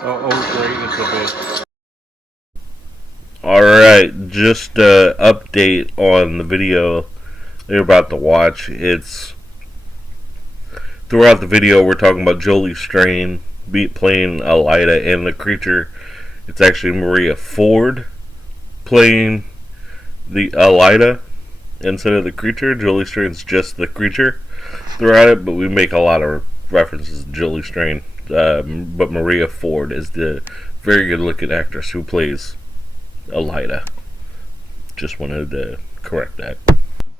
Oh, great, it's a bit. Alright, just update on the video you're about to watch. It's throughout the video we're talking about Jolie Strain playing Elida and the creature. It's actually Maria Ford playing the Elida instead of the creature. Jolie Strain's just the creature throughout it, but we make a lot of references to Jolie Strain. But Maria Ford is the very good looking actress who plays Elida. Just wanted to correct that.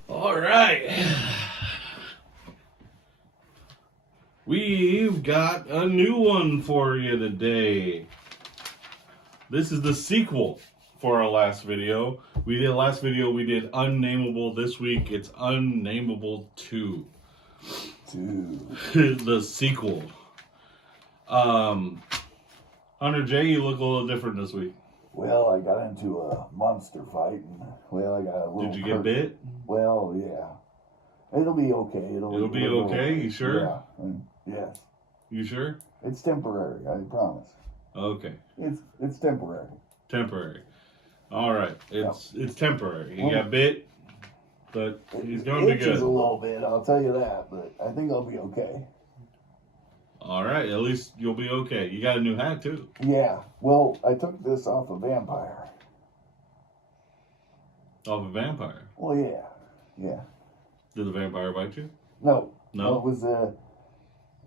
All right. We've got a new one for you today. This is the sequel for our last video. We did Unnamable. This week it's Unnamable 2. The sequel. Hunter J, you look a little different this week. Well, I got into a monster fight, and I got a little. Did you get bit? Well, yeah. It'll be okay. It'll be okay. You sure? Yeah. Yes. You sure? It's temporary. I promise. Okay. It's temporary. Temporary. All right. It's temporary. He got bit, but he's going to be good. Itches a little bit, I'll tell you that, but I think I'll be okay. All right. At least you'll be okay. You got a new hat too. Yeah. Well, I took this off a vampire. Off a vampire? Well, yeah. Yeah. Did the vampire bite you? No. No? It was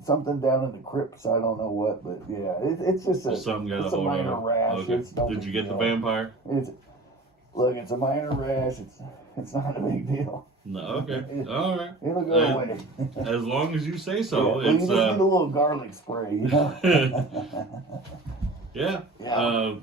something down in the crypts. I don't know what, but yeah, it's just a minor rash. Okay. Did you get the vampire? It's a minor rash. It's not a big deal. No. Okay. All right. It'll go away. As long as you say so. Yeah, it's you just need a little garlic spray, you know. Yeah.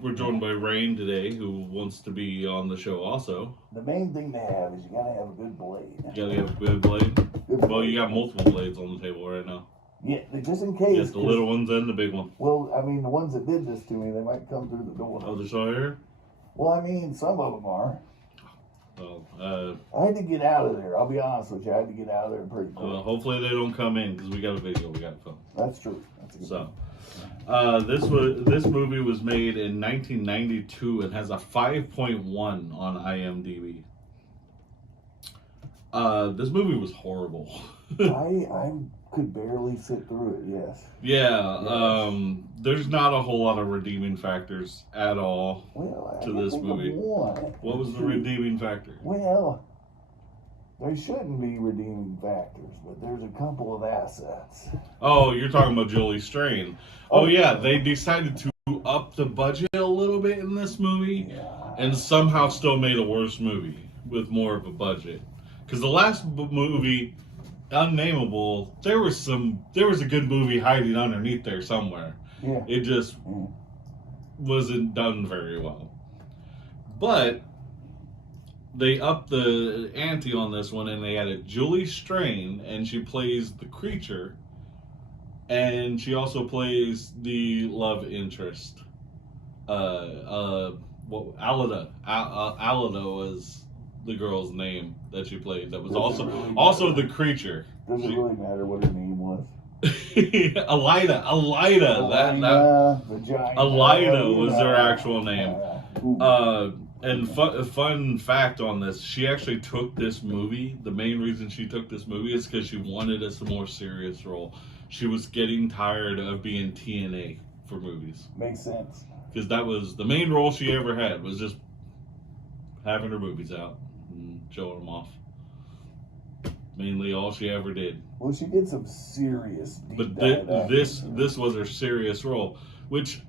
We're joined by Rain today, who wants to be on the show also. The main thing to have is you gotta have a good blade. You gotta have a good blade? Well, you got multiple blades on the table right now. Yeah, just in case. Yes, the little ones and the big one. Well, I mean, the ones that did this to me, they might come through the door. Oh, they're still here? Well, I mean, some of them are. Well, I had to get out of there. I'll be honest with you. I had to get out of there pretty quick. Well, hopefully they don't come in because we got a video we got to film. That's true. That's a good this movie was made in 1992 and has a 5.1 on IMDb. This movie was horrible. I could barely sit through it. Yes. Yeah. There's not a whole lot of redeeming factors at all to this movie. What was the redeeming factor? Well, there shouldn't be redeeming factors, but there's a couple of assets. Oh, you're talking about Jolie Strain. Oh yeah, they decided to up the budget a little bit in this movie, and somehow still made a worse movie with more of a budget. Because the last movie, Unnamable, there was a good movie hiding underneath there somewhere. Yeah. It just wasn't done very well. But they upped the ante on this one, and they added Julie Strain, and she plays the creature, and she also plays the love interest. Alida was the girl's name that she played. That was also the creature. Does it really matter what her name was? Elida. Elida was their actual name. And fun fact on this, she actually took this movie. The main reason she took this movie is because she wanted a more serious role. She was getting tired of being TNA for movies. Makes sense. Because that was the main role she ever had, was just having her movies out and showing them off. Mainly all she ever did. Well, she did some serious But this was her serious role, which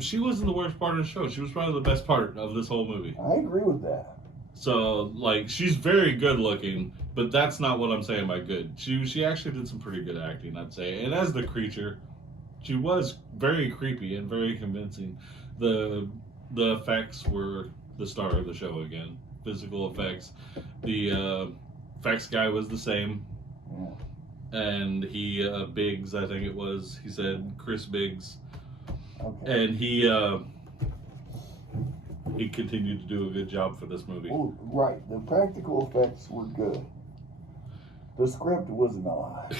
she wasn't the worst part of the show. She was probably the best part of this whole movie. I agree with that. So, she's very good looking, but that's not what I'm saying by good. She actually did some pretty good acting, I'd say. And as the creature, she was very creepy and very convincing. The effects were the star of the show again. Physical effects. The effects guy was the same. Yeah. And he, Biggs, I think it was, he said Chris Biggs. Okay. And he continued to do a good job for this movie. Well, right. The practical effects were good. The script was not.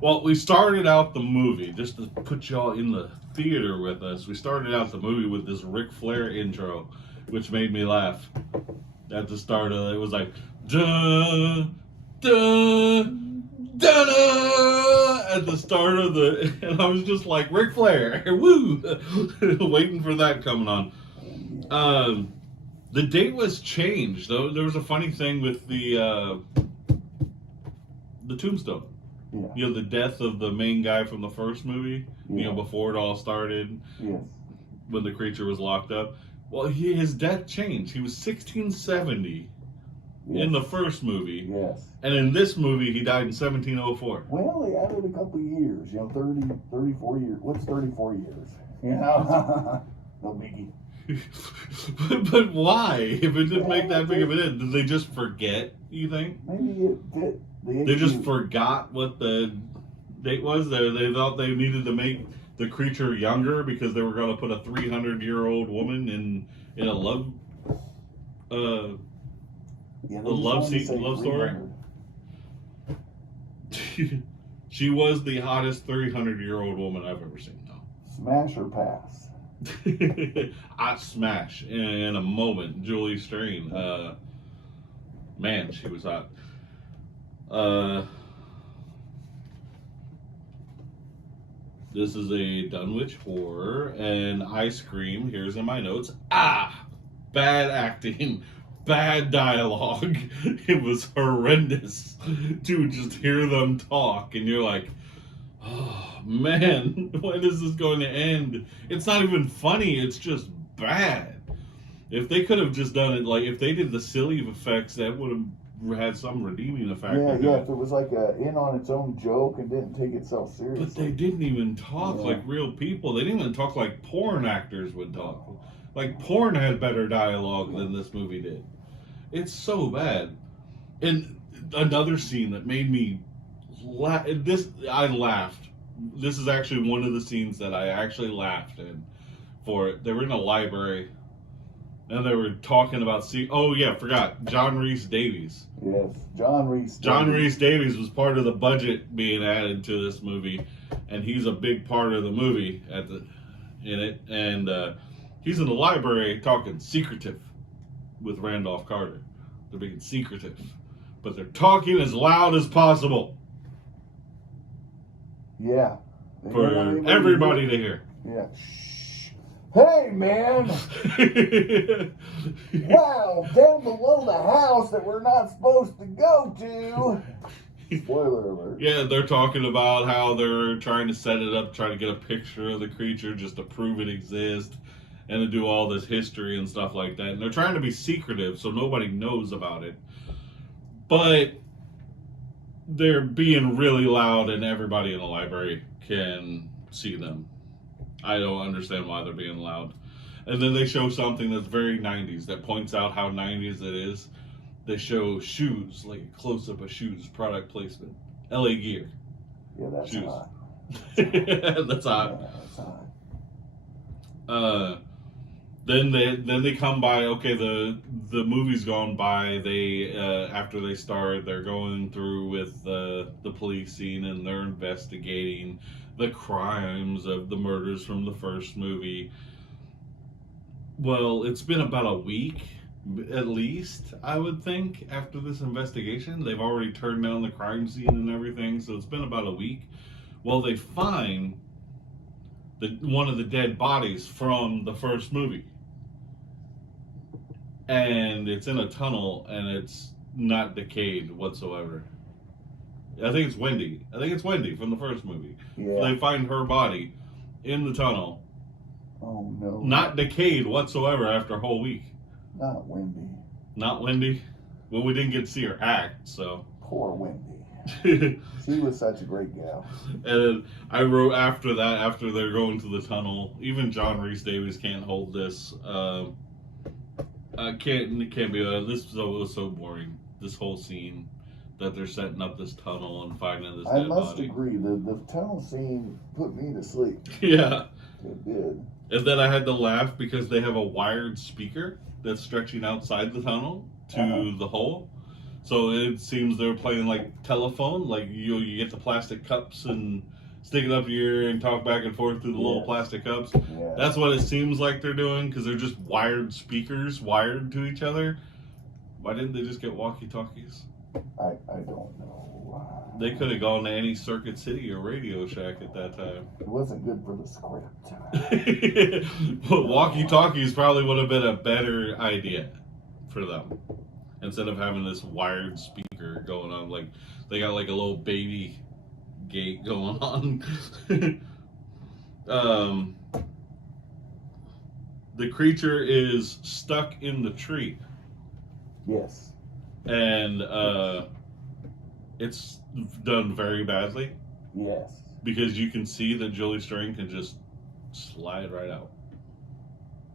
Well, we started out the movie, just to put y'all in the theater with us, we started out the movie with this Ric Flair intro, which made me laugh. At the start of it, it was like, duh, duh, duh, duh, at the start of the, and I was just like, Ric Flair, woo, waiting for that coming on. The date was changed, though. There was a funny thing with the Tombstone. Yeah. You know, the death of the main guy from the first movie, Yeah. you know, before it all started, Yes. when the creature was locked up. Well, his death changed. He was 1670 in the first movie. Yes. And in this movie, he died in 1704. Well, they added a couple of years, 34 years. What's 34 years? You know? No biggie. but why? If it didn't make that big of a deal, did they just forget, you think? Maybe it fit the They just forgot what the date was? They thought they needed to make the creature younger because they were going to put a 300-year-old woman in a love love story. She was the hottest 300-year-old woman I've ever seen, though. Smash or pass? I smash in a moment. Julie Strain, man, she was hot. This is a Dunwich horror, and I scream. Here's in my notes. Bad acting, bad dialogue. It was horrendous to just hear them talk, and you're like, oh man, when is this going to end? It's not even funny, it's just bad. If they could have just done it, like, if they did the silly effects, that would have had some redeeming effect. Yeah, if it was like a in on its own joke and didn't take itself seriously. But they didn't even talk like real people. They didn't even talk like porn actors would talk. Like, porn had better dialogue than this movie did. It's so bad. And another scene that made me laugh. I laughed. This is actually one of the scenes that I actually laughed in for it. They were in a library, and they were talking about forgot John Rhys Davies. Yes, John Rhys. John Rhys Davies was part of the budget being added to this movie, and he's a big part of the movie in it. And he's in the library talking secretive with Randolph Carter. They're being secretive, but they're talking as loud as possible. Yeah. For everybody to hear. Yeah. Shh. Hey, man. Wow, down below the house that we're not supposed to go to. Spoiler alert. Yeah, they're talking about how they're trying to set it up, trying to get a picture of the creature just to prove it exists, and to do all this history and stuff like that. And they're trying to be secretive so nobody knows about it. But they're being really loud, and everybody in the library can see them. I don't understand why they're being loud. And then they show something that's very 90s, that points out how 90s it is. They show shoes, like a close-up of shoes, product placement. LA Gear. Yeah, that's shoes. hot. That's hot. Yeah, that's hot. Then they come by. Okay, the movie's gone by. They after they start, they're going through with the police scene, and they're investigating the crimes of the murders from the first movie. Well, it's been about a week, at least, I would think, after this investigation. They've already turned down the crime scene and everything, so it's been about a week. Well, they find one of the dead bodies from the first movie. And it's in a tunnel, and it's not decayed whatsoever. I think it's Wendy. From the first movie. Yeah. They find her body in the tunnel. Oh, no. Not decayed whatsoever after a whole week. Not Wendy. Not Wendy? Well, we didn't get to see her act, so. Poor Wendy. She was such a great gal. And then I wrote after that, after they're going to the tunnel, even John Rhys Davies can't hold this. Can't be. This was so boring. This whole scene that they're setting up this tunnel and finding this dead body. I must agree. The tunnel scene put me to sleep. Yeah. It did. And then I had to laugh because they have a wired speaker that's stretching outside the tunnel to the hole. So it seems they're playing like telephone, like you get the plastic cups and stick it up your ear and talk back and forth through the little plastic cups. Yeah. That's what it seems like they're doing because they're just wired speakers wired to each other. Why didn't they just get walkie-talkies? I don't know. They could have gone to any Circuit City or Radio Shack at that time. It wasn't good for the script. But walkie-talkies probably would have been a better idea for them. Instead of having this wired speaker going on. Like, they got like a little baby gate going on. The creature is stuck in the tree. Yes. And it's done very badly. Yes. Because you can see that Julie Strain can just slide right out.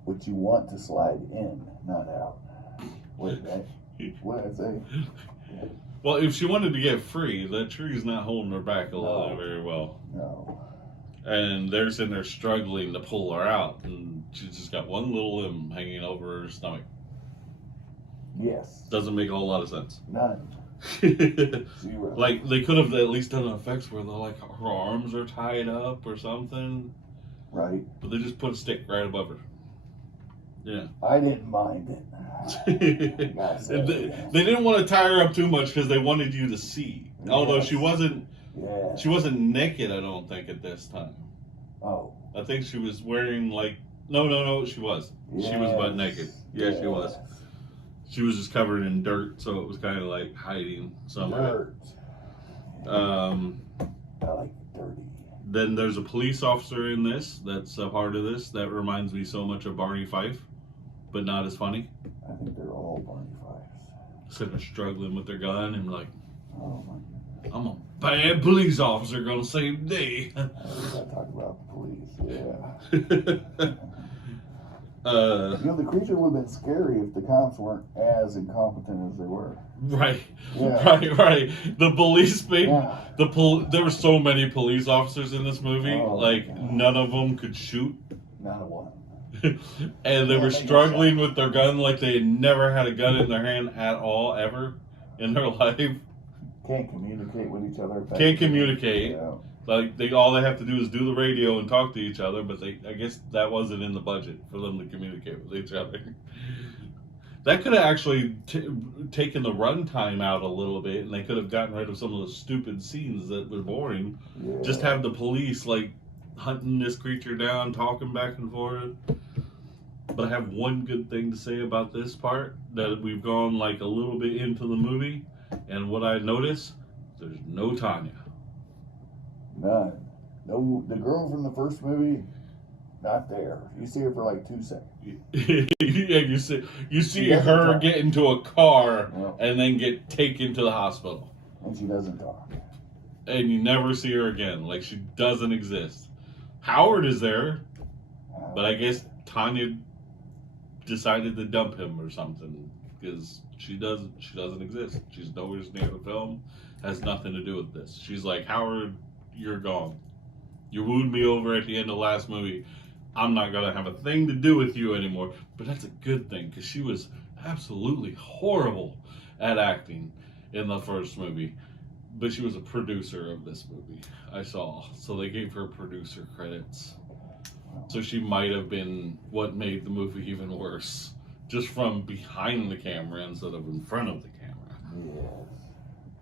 Which you want to slide in, not out. Wait, what did I say? Yeah. Well, if she wanted to get free, that tree's not holding her back very well. No. And they're sitting there struggling to pull her out, and she's just got one little limb hanging over her stomach. Yes. Doesn't make a whole lot of sense. None. Zero. Like, they could have at least done effects where like her arms are tied up or something. Right. But they just put a stick right above her. Yeah. I didn't mind it. They didn't want to tie her up too much because they wanted you to see. Yes. Although she wasn't naked, I don't think, at this time. Oh. I think she was wearing like no, she was. Yes. She was butt naked. Yeah, yes. She was. She was just covered in dirt, so it was kind of like hiding somewhere. Dirt. I like dirty. Then there's a police officer in this that's a part of this that reminds me so much of Barney Fife, but not as funny. I think they're all Barney Fifes. Sitting there struggling with their gun and like, oh my goodness. I'm a bad police officer gonna save the day. I gotta talk about the police, yeah. The creature would have been scary if the cops weren't as incompetent as they were. Right. Yeah. Right. The police thing. Yeah. There were so many police officers in this movie. None of them could shoot. Not one. And they were struggling with their gun like they had never had a gun in their hand at all, ever in their life. Can't communicate with each other. Can't communicate. Yeah. Like all they have to do is do the radio and talk to each other, but I guess that wasn't in the budget for them to communicate with each other. That could have actually taken the runtime out a little bit, and they could have gotten rid of some of the stupid scenes that were boring. Yeah. Just have the police like hunting this creature down, talking back and forth. But I have one good thing to say about this part, that we've gone like a little bit into the movie, and what I noticed, there's no Tanya. None. No, the girl from the first movie, not there. You see her for like 2 seconds. Yeah, you see her get into a car and then get taken to the hospital. And she doesn't talk. And you never see her again. Like, she doesn't exist. Howard is there, but I guess Tanya decided to dump him or something, because she doesn't exist. She's nowhere near the film. Has nothing to do with this. She's like, Howard, you're gone. You wooed me over at the end of the last movie. I'm not going to have a thing to do with you anymore. But that's a good thing, because she was absolutely horrible at acting in the first movie. But she was a producer of this movie, I saw. So they gave her producer credits. So she might have been what made the movie even worse. Just from behind the camera instead of in front of the camera. Yes.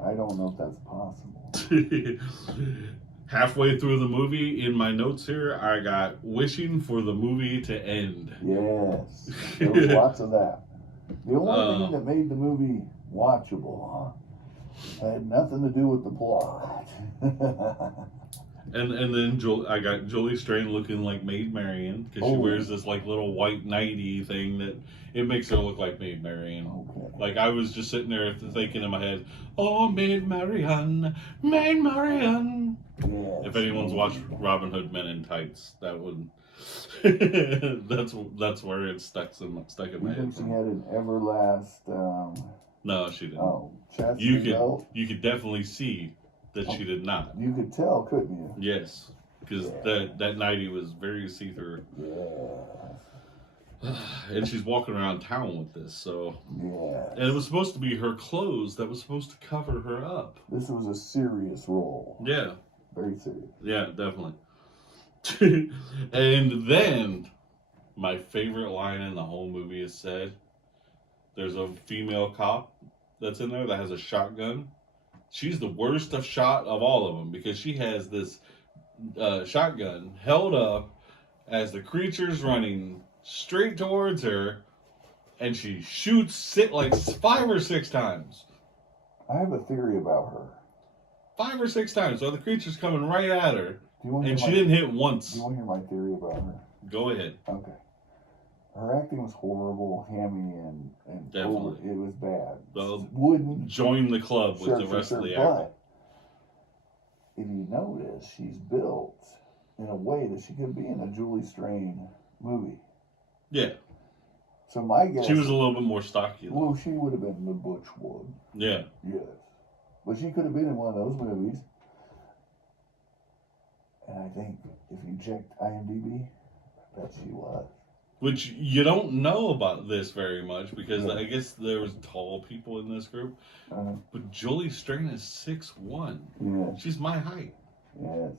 I don't know if that's possible. Halfway through the movie, in my notes here, I got wishing for the movie to end. Yes. There was lots of that. The only thing that made the movie watchable, had nothing to do with the plot. And then I got Julie Strain looking like Maid Marian, because she wears this like little white nightie thing that it makes her look like Maid Marian. Okay. Like, I was just sitting there thinking in my head, oh, Maid Marian, Maid Marian. Yes. If anyone's watched Robin Hood Men in Tights, that would that's where it stuck in my head. You think she had an Everlast? No, she didn't. Oh, you could definitely see that she did not. You could tell, couldn't you? Yes, because that nightie was very see-through. And she's walking around town with this, so. Yeah. And it was supposed to be her clothes that was supposed to cover her up. This was a serious role. Yeah. Very serious. Yeah, definitely. And then, my favorite line in the whole movie is said, there's a female cop that's in there that has a shotgun. She's the worst of shot of all of them because she has this shotgun held up as the creature's running straight towards her, and she shoots it like 5 or 6 times. I have a theory about her. 5 or 6 times. So the creature's coming right at her, and she my, didn't hit once. Do you want to hear my theory about her? Go ahead. Okay. Her acting was horrible, hammy, and Definitely. It was bad. Well, Wouldn't join the club with the rest of the acting. But if you notice, she's built in a way that she could be in a Julie Strain movie. Yeah. So my guess, she was a little bit more stocky. Though. Well, she would have been the Butch one. Yeah. Yes. But she could have been in one of those movies. And I think if you checked IMDb, I bet she was. Which you don't know about this very much because I guess there was tall people in this group. But Julie Strain is 6'1". Yeah. She's my height. Yes.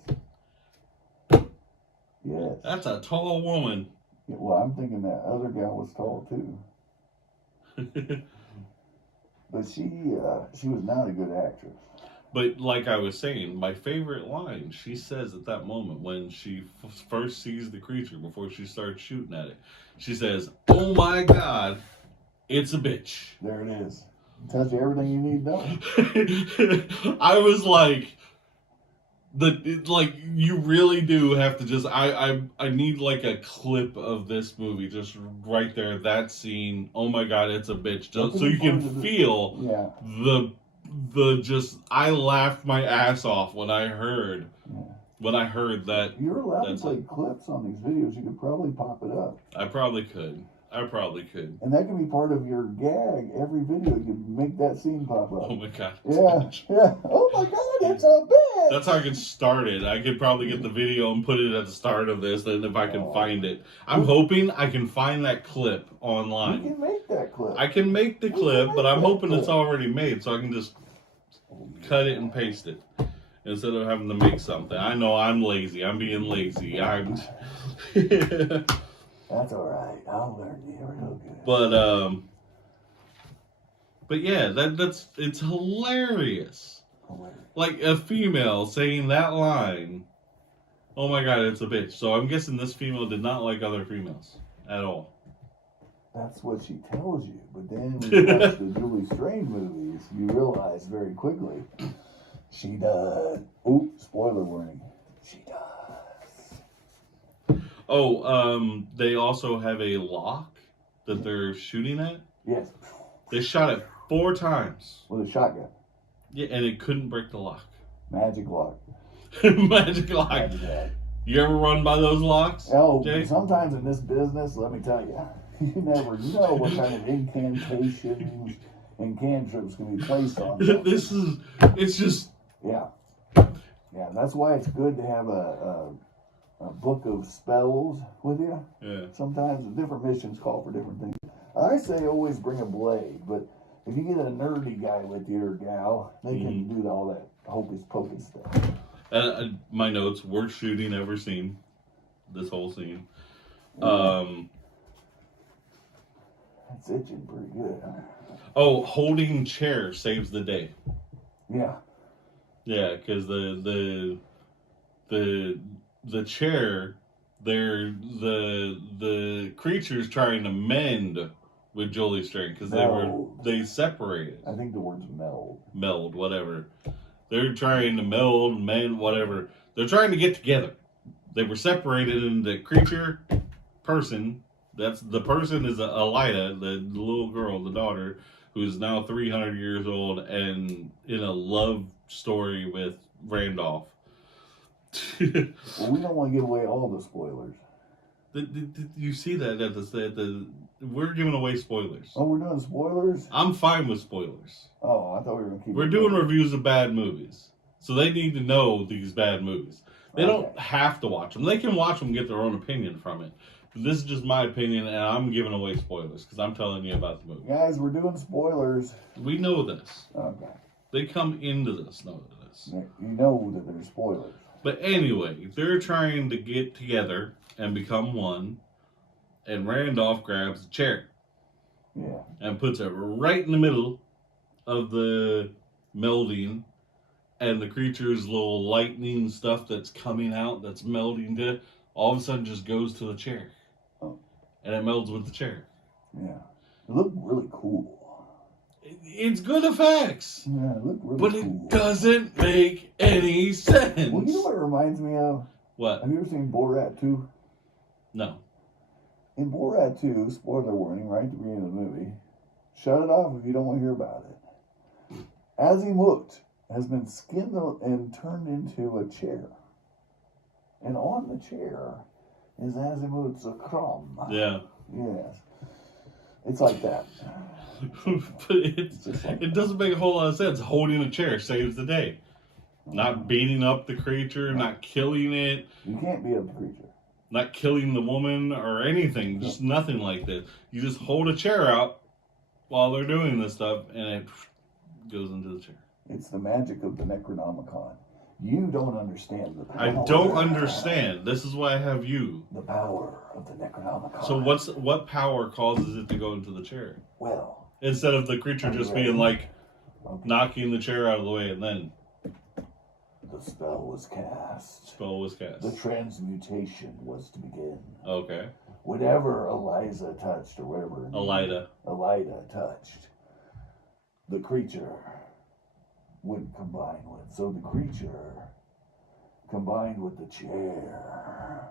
Yes. That's a tall woman. Yeah, well, I'm thinking that other gal was tall too. But she was not a good actress. But like I was saying, my favorite line she says at that moment when she first sees the creature before she starts shooting at it, she says, "Oh my God, it's a bitch." There it is. It tells you everything you need to know. I was like, you really do have to just. I need like a clip of this movie just right there. That scene. Oh my God, it's a bitch. Just so you can feel the just. I laughed my ass off when I heard that. You're allowed to play clips on these videos. You could probably pop it up. I probably could. And that can be part of your gag. Every video, you can make that scene pop up. Oh my God. Yeah. Oh my God, it's a bitch. That's how I could start it. I could probably get the video and put it at the start of this, then if I can find it. I'm hoping I can find that clip online. You can make that clip. I can make the clip, but I'm hoping it's already made so I can just cut it and paste it instead of having to make something. I know I'm lazy. I'm being lazy. That's all right. I'll learn you real good. But yeah, it's hilarious. Like a female saying that line. Oh my God, it's a bitch. So I'm guessing this female did not like other females at all. That's what she tells you. But then when you watch the Julie Strain movies, you realize very quickly she does. Ooh, spoiler warning. She does. Oh, they also have a lock that they're shooting at. Yes. They shot it 4 times. With a shotgun. Yeah, and it couldn't break the lock. Magic lock. Magic lock. You ever run by those locks? Oh, Jay? Sometimes in this business, let me tell you, you never know what kind of incantations and cantrips can be placed on them. It's just... Yeah, that's why it's good to have a book of spells with you. Yeah. Sometimes different missions call for different things. I say always bring a blade, but if you get a nerdy guy with you or gal, they can do all that hocus pocus stuff. My notes, worst shooting ever seen. This whole scene. That's itching pretty good, huh? Oh, holding chair saves the day. Yeah. Yeah, because the chair, the creature's trying to mend with Julie Strain because they separated. I think the word's meld. Meld, whatever. They're trying to mend, whatever. They're trying to get together. They were separated, and the creature, person, the person is Elida, the little girl, the daughter, who's now 300 years old and in a love story with Randolph. Well, we don't want to give away all the spoilers. You see that we're giving away spoilers. Oh, we're doing spoilers? I'm fine with spoilers. Oh, I thought we were going to keep We're doing reviews of bad movies. So they need to know these bad movies. They don't have to watch them. They can watch them and get their own opinion from it. But this is just my opinion, and I'm giving away spoilers because I'm telling you about the movie. Guys, we're doing spoilers. We know this. Okay. They come into this knowing this. You know that there's spoilers. But anyway, they're trying to get together and become one, and Randolph grabs a chair. Yeah. And puts it right in the middle of the melding, and the creature's little lightning stuff that's coming out, that's melding to, all of a sudden just goes to the chair. Oh. And it melds with the chair. Yeah. It looked really cool. It's good effects. Yeah, it looked really but cool. It doesn't make any sense. Well, you know what it reminds me of? What? Have you ever seen Borat 2? No. In Borat 2, spoiler warning, right at the beginning of the movie, shut it off if you don't want to hear about it. Azimuth has been skinned and turned into a chair. And on the chair is Azimuth's crumb. Yeah. Yes. It's like that. But it doesn't make a whole lot of sense. Holding a chair saves the day. Not beating up the creature, not killing it. You can't beat up the creature. Not killing the woman or anything. Just nothing like this. You just hold a chair out while they're doing this stuff, and it goes into the chair. It's the magic of the Necronomicon. You don't understand the power. I don't understand. This is why I have you. The power of the Necronomicon. So what power causes it to go into the chair? Well, instead of the creature just being like knocking the chair out of the way and then the spell was cast. The transmutation was to begin. Okay. Whatever Eliza touched, or whatever Elida touched, the creature would combine with. So the creature combined with the chair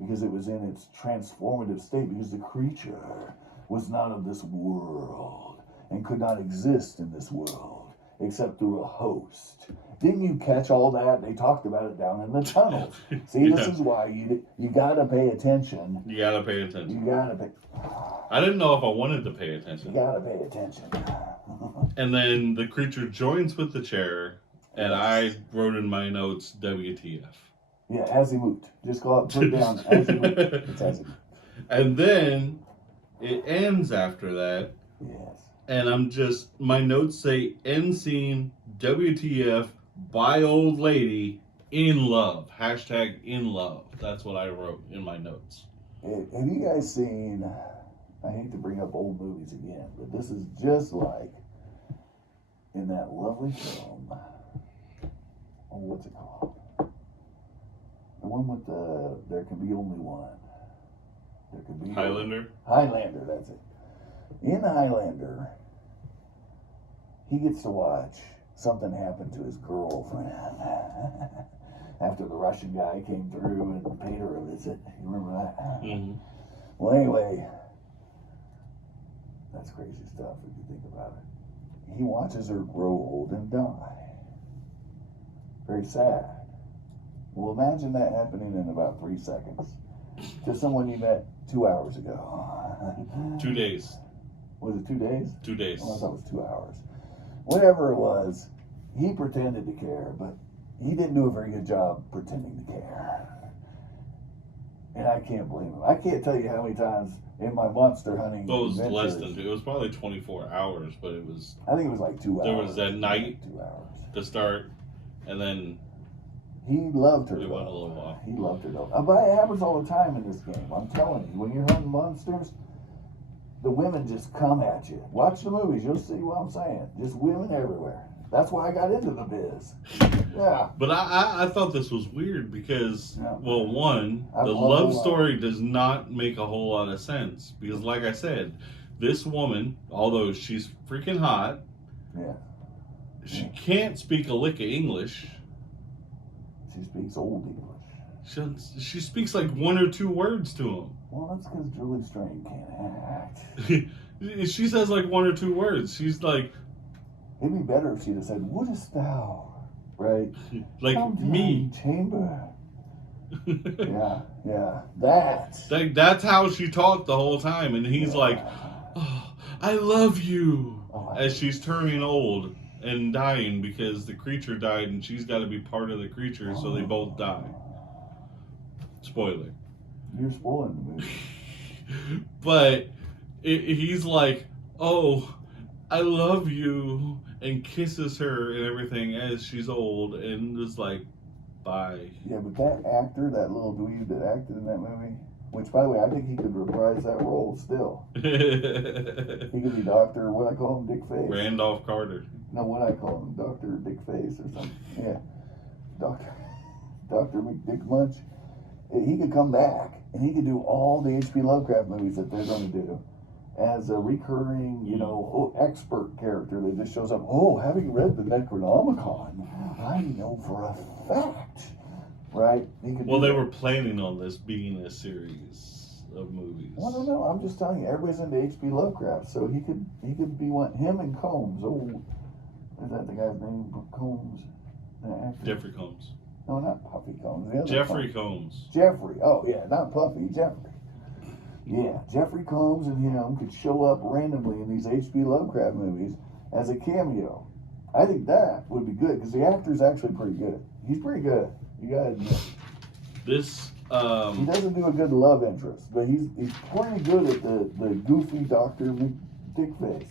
because it was in its transformative state, because the creature was not of this world and could not exist in this world except through a host. Didn't you catch all that? They talked about it down in the tunnel. See, This is why you gotta pay attention. You gotta pay attention. You gotta pay. I didn't know if I wanted to pay attention. You gotta pay attention. And then the creature joins with the chair, and I wrote in my notes WTF. Yeah, Azimuth. Just go out, put it down. Azimuth. It's Azimuth. And then it ends after that. Yes. And my notes say end scene WTF by old lady in love. Hashtag in love. That's what I wrote in my notes. Have you guys seen, I hate to bring up old movies again, but this is just like in that lovely film. Oh, what's it called? The one with There Can Be Only One. There Can Be Highlander? Highlander, that's it. In Highlander, he gets to watch something happen to his girlfriend after the Russian guy came through and paid her a visit. You remember that? Mm-hmm. Well, anyway, that's crazy stuff if you think about it. He watches her grow old and die. Very sad. Well, imagine that happening in about 3 seconds to someone you met 2 hours ago. 2 days. Was it 2 days? 2 days. Well, I thought it was 2 hours. Whatever it was, he pretended to care, but he didn't do a very good job pretending to care. And I can't blame him. I can't tell you how many times in my monster hunting Well, it was adventures, less than 2. It was probably 24 hours, but it was... I think it was like 2 hours. There was that night 2 hours. to start, and then he loved her. it went a little while. He loved her though. But it happens all the time in this game. I'm telling you, when you're hunting monsters, the women just come at you. Watch the movies, you'll see what I'm saying. Just women everywhere. That's why I got into the biz. Yeah. But I thought this was weird because, well, one, I the love love story does not make a whole lot of sense. Because, like I said, this woman, although she's freaking hot, she can't speak a lick of English. She speaks old English. She speaks like 1 or 2 words to him. Well, that's because Julie Strain can't act. She says like 1 or 2 words. She's like... It'd be better if she'd have said, "Wouldst thou?" Right? Like Come me. down, chamber. Yeah. That's how she talked the whole time. And he's like, "Oh, I love you." As she's turning old and dying because the creature died and she's got to be part of the creature, so they both die. Spoiler. You're spoiling the movie. But he's like, oh, I love you, and kisses her and everything as she's old, and is like, bye. Yeah, but that actor, that little dweeb that acted in that movie, which, by the way, I think he could reprise that role still. He could be Dr. what I call him, Dick Face. Randolph Carter. No, what I call him, Dr. Dick Face or something. Yeah. Dr. McDick Munch. He could come back, and he could do all the H.P. Lovecraft movies that they're going to do as a recurring, expert character that just shows up. Oh, having read the Necronomicon, I know for a fact, right? Well, they were planning on this being a series of movies. Well, I don't know. I'm just telling you, everybody's into H.P. Lovecraft, so he could be one. Him and Combs. Oh, is that the guy's name? Combs. Jeffrey Combs. No, not Puffy Combs. Jeffrey Combs. Jeffrey. Oh, yeah, not Puffy. Jeffrey. Yeah, Jeffrey Combs and him could show up randomly in these H.P. Lovecraft movies as a cameo. I think that would be good because the actor's actually pretty good. He's pretty good. You gotta admit. This. He doesn't do a good love interest, but he's pretty good at the goofy Dr. McDickface.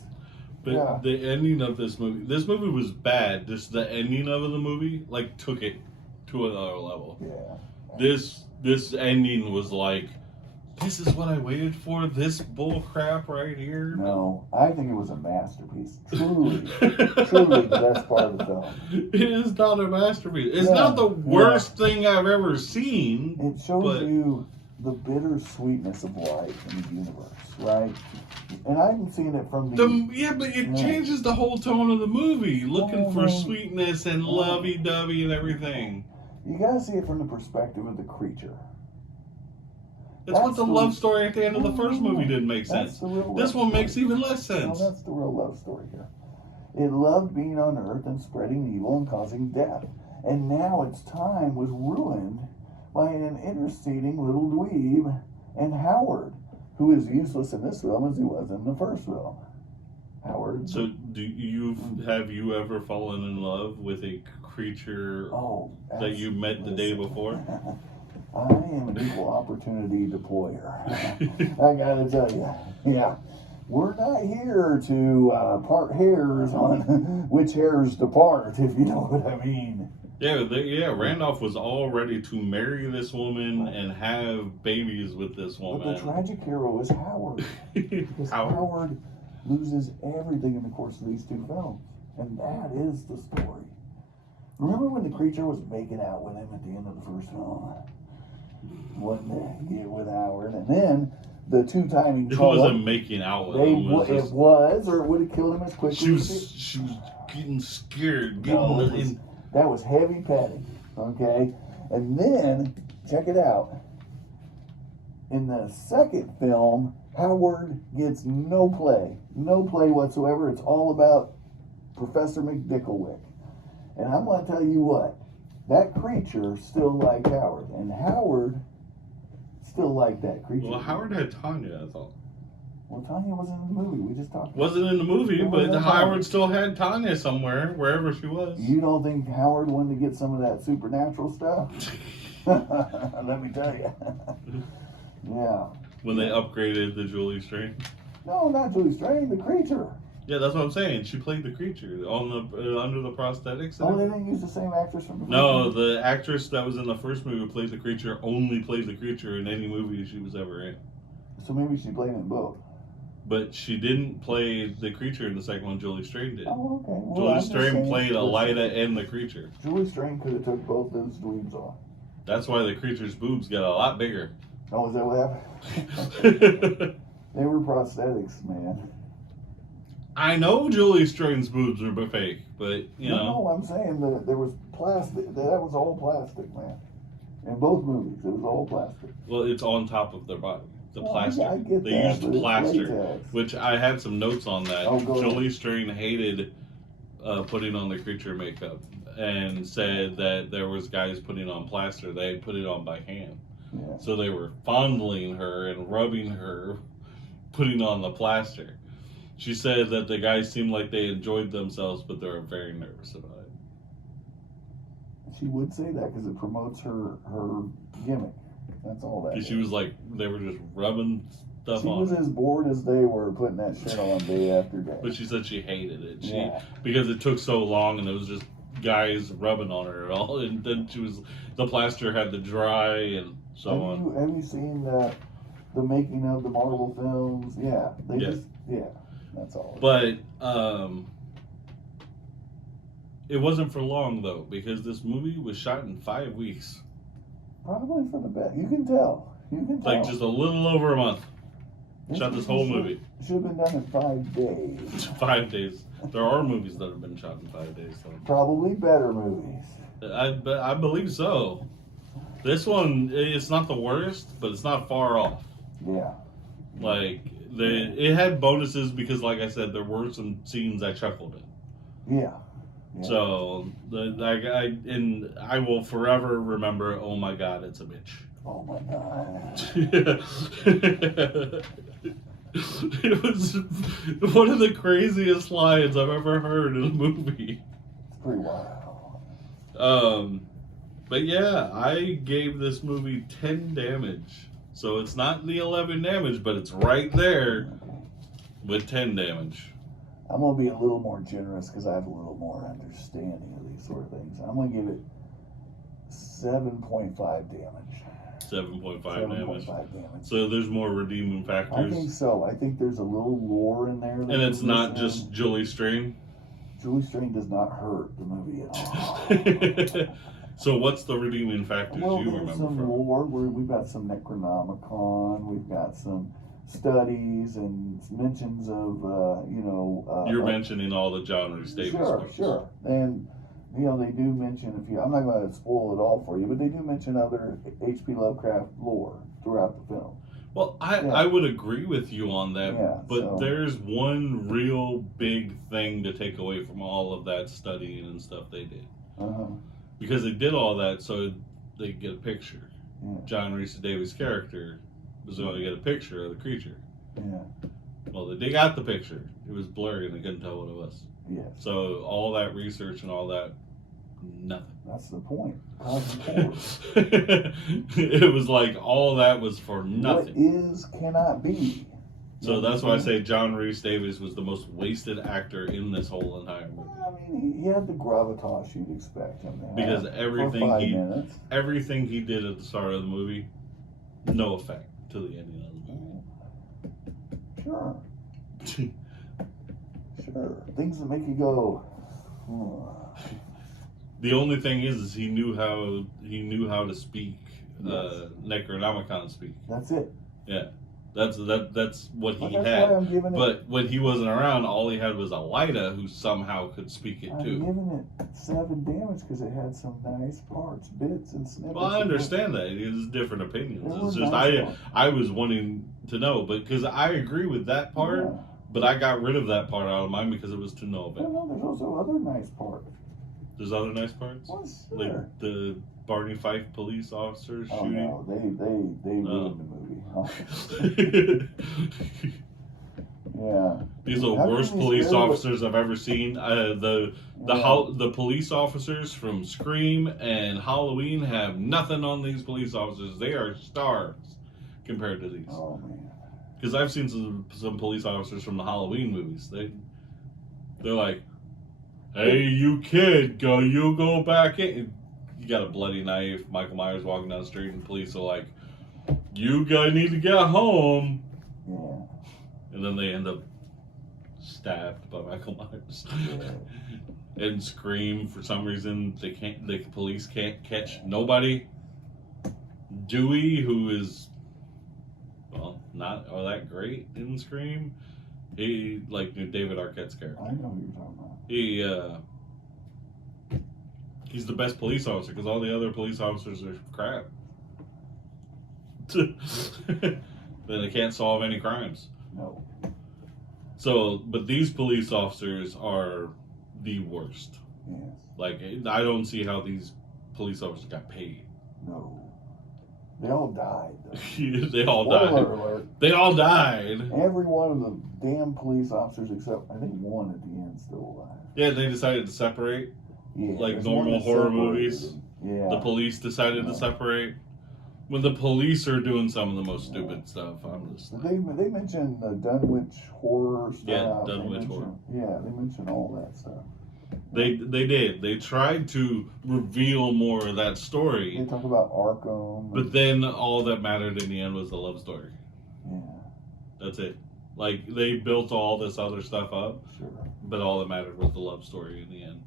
But yeah. The ending of this movie was bad. Just the ending of the movie, like, took it to another level. Yeah. This ending was like, this is what I waited for. This bull crap right here. No, I think it was a masterpiece. Truly the best part of the film. It is not a masterpiece. It's not the worst thing I've ever seen. It shows you the bittersweetness of life in the universe, right? And I'm seeing it from but it changes the whole tone of the movie. Looking for sweetness and lovey-dovey and everything. You gotta see it from the perspective of the creature. That's what the love story at the end of the first movie didn't make sense. This one makes even less sense. No, that's the real love story here. It loved being on Earth and spreading evil and causing death. And now its time was ruined by an interceding little dweeb and Howard, who is useless in this film as he was in the first film. Howard. So, have you ever fallen in love with a creature that you met the day before? I am an equal opportunity deployer. I gotta tell you, yeah. We're not here to part hairs on which hairs to part, if you know what I mean. Yeah, Randolph was all ready to marry this woman and have babies with this woman. But the tragic hero is Howard. Because Howard loses everything in the course of these two films. And that is the story. Remember when the creature was making out with him at the end of the first film? What the get with Howard, and then the two-timing. It wasn't making out with him. It was, or it would have killed him as quickly. She was getting scared. That was heavy petting. Okay, and then check it out. In the second film, Howard gets no play whatsoever. It's all about Professor McDicklewick, and I'm going to tell you what. That creature still liked Howard, and Howard still liked that creature. Well, Howard had Tanya, I thought. Well, Tanya wasn't in the movie. We just talked about it. Wasn't in the movie, but Howard still had Tanya somewhere, wherever she was. You don't think Howard wanted to get some of that supernatural stuff? Let me tell you. Yeah. When they upgraded the Julie Strain? No, not Julie Strain, the creature. Yeah, that's what I'm saying. She played the creature on the under the prosthetics. Oh, they didn't use the same actress from the first No, movie? the actress that was in the first movie played the creature. Only played the creature in any movie she was ever in. So maybe she played in both. But she didn't play the creature in the second one. Julie Strain did. Oh, okay. Well, Julie Strain played Elida and the creature. Julie Strain could have took both those dweebs off. That's why the creature's boobs got a lot bigger. Oh, is that what happened? They were prosthetics, man. I know Julie Strain's boobs are fake, but you know. No, I'm saying that there was plastic. That was all plastic, man. In both movies, it was all plastic. Well, it's on top of their body. The plastic. I get they that, used plaster, which I had some notes on that. Oh, go Julie ahead. Strain hated putting on the creature makeup and said that there was guys putting on plaster. They put it on by hand. Yeah. So they were fondling her and rubbing her, putting on the plaster. She said that the guys seemed like they enjoyed themselves, but they were very nervous about it. She would say that because it promotes her gimmick. That's all that. Because she was like, they were just rubbing stuff She on was her. as bored as they were putting that shit on day after day. But she said she hated it. Yeah. Because it took so long and it was just guys rubbing on her and all. And then the plaster had to dry and so on. Have you seen the making of the Marvel films? Yeah. That's all. But it wasn't for long though, because this movie was shot in 5 weeks. Probably for the best. You can tell. Like just a little over a month. Shot this whole movie. Should have been done in 5 days. 5 days. There are movies that have been shot in 5 days. So. Probably better movies. I believe so. This one, it's not the worst, but it's not far off. Yeah. Like it had bonuses because, like I said, there were some scenes I chuckled in. Yeah. So I will forever remember. Oh my God, it's a bitch. Oh my God. It was one of the craziest lines I've ever heard in a movie. It's pretty wild. But yeah, I gave this movie 10 damage. So it's not the 11 damage, but it's right there with 10 damage. I'm going to be a little more generous because I have a little more understanding of these sort of things. I'm going to give it 7.5 damage. 7.5 damage. 7.5 damage. So there's more redeeming factors. I think so. I think there's a little lore in there. And it's not just Julie Strain. Julie Strain does not hurt the movie at all. So what's the redeeming factors you remember there's some from? lore. We've got some Necronomicon. We've got some studies and mentions of, You're mentioning all the John Rhys Davies books. Sure. And, they do mention a few. I'm not going to spoil it all for you, but they do mention other H.P. Lovecraft lore throughout the film. Well, I would agree with you on that, but there's one real big thing to take away from all of that studying and stuff they did. Uh-huh. Because they did all that so they could get a picture. Yeah. John Rhys Davies' character was going to get a picture of the creature. Yeah. Well, they got the picture. It was blurry and they couldn't tell what it was. Yes. So all that research and all that, nothing. That's the point. It was like all that was for nothing. What is cannot be. So that's why I say John Rhys Davies was the most wasted actor in this whole entire movie. I mean, he had the gravitas you'd expect him to have. Because everything everything he did at the start of the movie, no effect to the ending of the movie. Sure. Sure. Things that make you go. The only thing is he knew how to speak Necronomicon speak. That's it. Yeah. That's what he that's had. why I'm giving but when he wasn't around, all he had was a Lyda who somehow could speak it I'm too. giving it 7 damage because it had some nice parts, bits, and snippets. Well, I understand that. It's different opinions. It It's was just nice I was wanting to know, but because I agree with that part, Yeah. but I got rid of that part out of mine because it was to no Well, effect. no, there's also other nice parts. There's other nice parts, Well, sure. like the Barney Fife police officers Oh shooting. no, they ruined the movie. Yeah. These are the How can worst they police spare officers I've ever seen. The police officers from Scream and Halloween have nothing on these police officers. They are stars compared to these. Oh man. Because I've seen some police officers from the Halloween movies. They're like, "Hey, you kid, you go back in." You got a bloody knife. Michael Myers walking down the street, and police are like, "You guys need to get home." Yeah. And then they end up stabbed by Michael Myers. Yeah. And Scream, for some reason, the police can't catch nobody. Dewey, who is, well, not all that great in Scream. He, like David Arquette's character. I know who you're talking about. He's the best police officer because all the other police officers are crap. Then they can't solve any crimes. No. So, but these police officers are the worst. Yes. Like, I don't see how these police officers got paid. No. They all died. They all Spoiler died. alert. They all died. Every one of the damn police officers, except I think one at the end, still alive. Yeah, they decided to separate. Yeah, Like there's normal one that horror separated movies. them. Yeah. The police decided to separate. when the police are doing some of the most stupid stuff, I'm just like, They mentioned the Dunwich horror stuff. Yeah, Dunwich horror. Yeah, they mentioned all that stuff. they did. They tried to reveal more of that They story, talk about Arkham. but then all that mattered in the end was the love story. Yeah, That's it. Like, they built all this other stuff up, sure. but all that mattered was the love story in the end.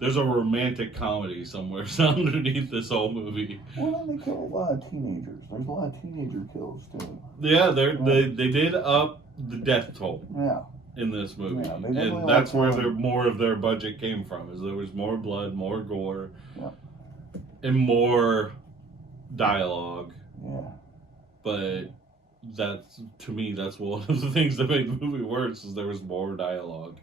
There's a romantic comedy somewhere underneath this whole movie. Well, then they kill a lot of teenagers. There's a lot of teenager kills too. Yeah, they did up the death toll Yeah. in this movie, Yeah, they definitely and that's where like more of their budget came from. Is there was more blood, more gore, Yeah. and more dialogue. Yeah. But that's, to me, that's one of the things that made the movie worse. Is there was more dialogue.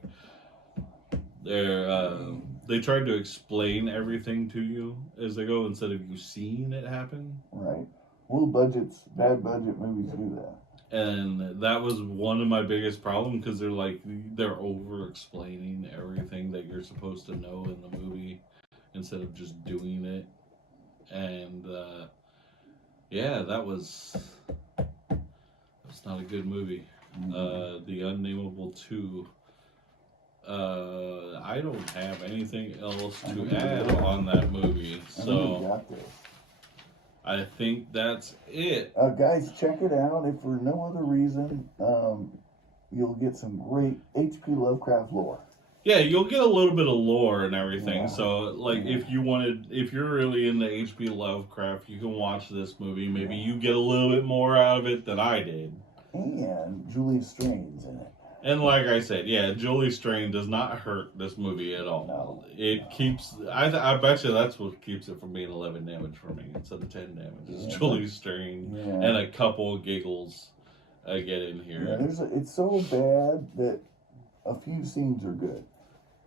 They tried to explain everything to you as they go instead of you seeing it happen. Right. Bad budget movies do that. And that was one of my biggest problems, because they're over explaining everything that you're supposed to know in the movie instead of just doing it. And yeah, that's not a good movie. The Unnamable 2. I don't have anything else to add on that movie, so I think that's it. Guys, check it out. If for no other reason, you'll get some great H.P. Lovecraft lore. Yeah, you'll get a little bit of lore and everything. Yeah. So, like, if you're really into H.P. Lovecraft, you can watch this movie. Maybe you get a little bit more out of it than I did. And Julian Strain's in it. And like I said, yeah, Julie Strain does not hurt this movie at all. No. It keeps... I bet you that's what keeps it from being 11 damage for me instead of 10 damage. It's Julie Strain and a couple of giggles I get in here. Yeah, it's so bad that a few scenes are good.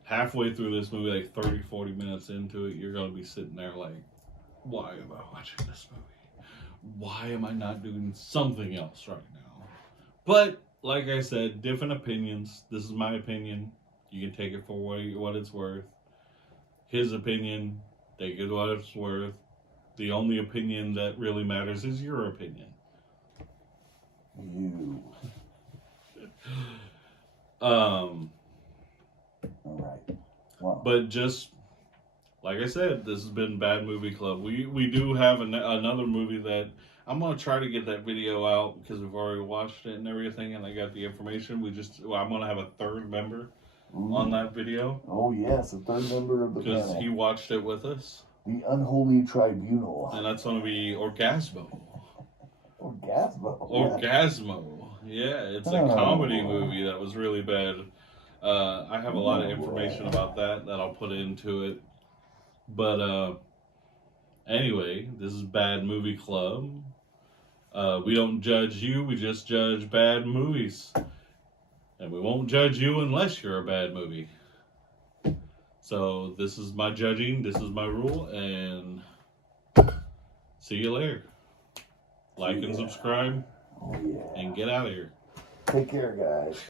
Halfway through this movie, like 30, 40 minutes into it, you're going to be sitting there like, why am I watching this movie? Why am I not doing something else right now? But... like I said, different opinions. This is my opinion. You can take it for what it's worth. His opinion, take it what it's worth. The only opinion that really matters is your opinion. You. All right. Wow. But just like I said, this has been Bad Movie Club. We do have another movie that I'm gonna try to get that video out because we've already watched it and everything, and I got the information. I'm gonna have a third member on that video. Oh yes, a third member of the panel. Because he watched it with us. The Unholy Tribunal. And that's gonna be Orgasmo. Orgasmo. Yeah, it's a comedy movie that was really bad. I have a lot of information about that I'll put into it. But anyway, this is Bad Movie Club. We don't judge you, we just judge bad movies. And we won't judge you unless you're a bad movie. So this is my judging, this is my rule, and see you later. Like and subscribe, Oh, yeah. and get out of here. Take care, guys.